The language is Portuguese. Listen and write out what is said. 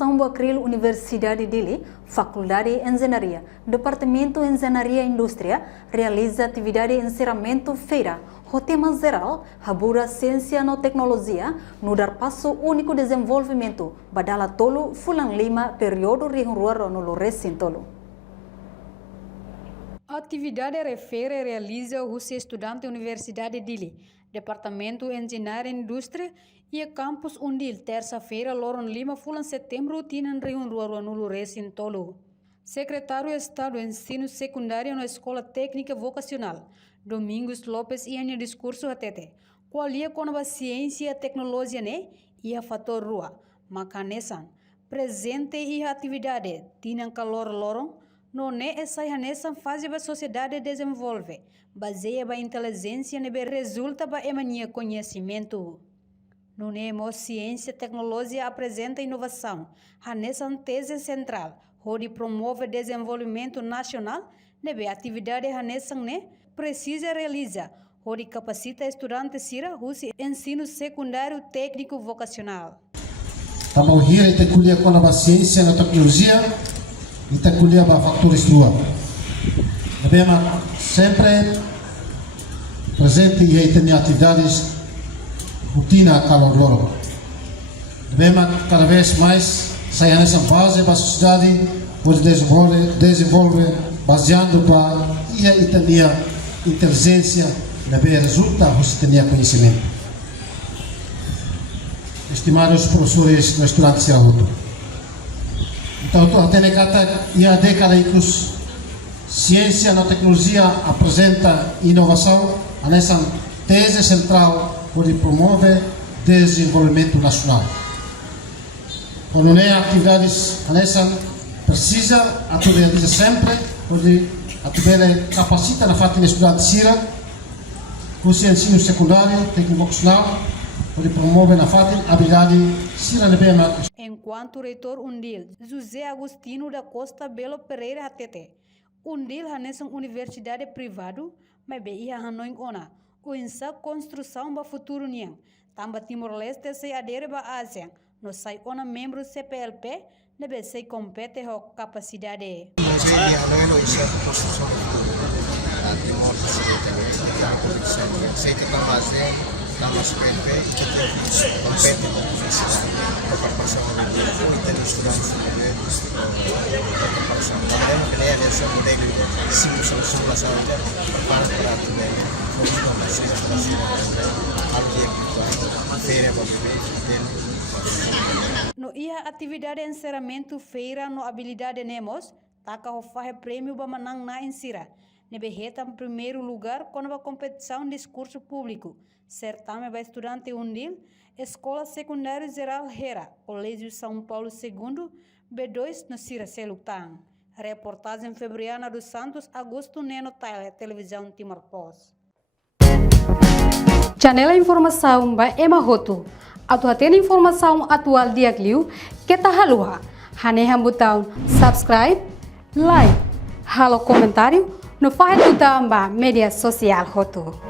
Fundação Boacril Universidade Dili, Faculdade de Engenharia, Departamento de Engenharia e Indústria, realiza atividade de encerramento feira. O tema geral, Habura Ciência e Tecnologia, no dar passo único desenvolvimento, Badala Tolo, Fulan Lima, período Rio no Recinto Tolo. A atividade refere realiza o estudante da Universidade Dili, Departamento de Engenharia e Indústria e Campus Undil, terça-feira, Loron Lima, Fulan Setembro, Tinan Rio no Recinto Tolo. Secretário de Estado de Ensino Secundário na Escola Técnica Vocacional, Domingos Lopes, e em discurso atete, qualia com a ciência e tecnologia e a fator rua, macanesan, presente e a atividade, tinan calor loron, não é essa hanesan faz a sociedade desenvolve, baseia a inteligência e resulta para emania conhecimento. Não é ciência e tecnologia apresenta inovação, hanesan tese central, onde promove desenvolvimento nacional, nebe atividade hanesan precisa realizar, onde capacita estudantes sira usi ensino secundário técnico vocacional. Estamos aqui e tem com a ciência e tecnologia e tem a fatores rua. Devemos sempre presente e tem atividades rotina calor loro. Devemos cada vez mais sair nessa base para a sociedade pode desenvolver baseando para e tem inteligência na resulta você tem conhecimento. Estimados professores e estudantes de Ahuto. Então, até a década em que ciência e tecnologia apresenta inovação, nessa tese central pode promover desenvolvimento nacional. Quando é atividades nessa precisa realizar sempre, onde a capacita na fatina estudante sira, o ensino secundário, técnico vocacional, onde promove na fatina habilidade sira de bem. Enquanto reitor Undil, José Agostino da Costa Belo Pereira Hatete, Undil nessa universidade privada, mas bem Hanoi ona, com essa construção para futuro niang, também Timor-Leste se adere para ASEAN, no sai ona membro CPLP, nebe se compete a capacidade. Sei que estão fazendo, estamos CPLP, que compete com a universidade, a preparação do grupo e tem estudantes a preparação. Também que é esse modelo de simulação da saúde, prepara para também a ciência da saúde, algo que feira para beber, no ia atividade de encerramento feira no habilidade nemos, taka o fahe prêmio ba manang na insira. Nebe reta em primeiro lugar com a competição de discurso público. Certame para estudante Undil, Escola Secundária Geral Hera, Colégio São Paulo II, B2 no Sira Selutang. Reportagem Febriana dos Santos, Augusto Neno Taile, Televisão Timor-Post. Janela Informação by Emma Roto. Atau tem informação atual dia Clio, que tá halua. Hanehan botão subscribe, like, halo comentário, no faz botão ba media social Roto.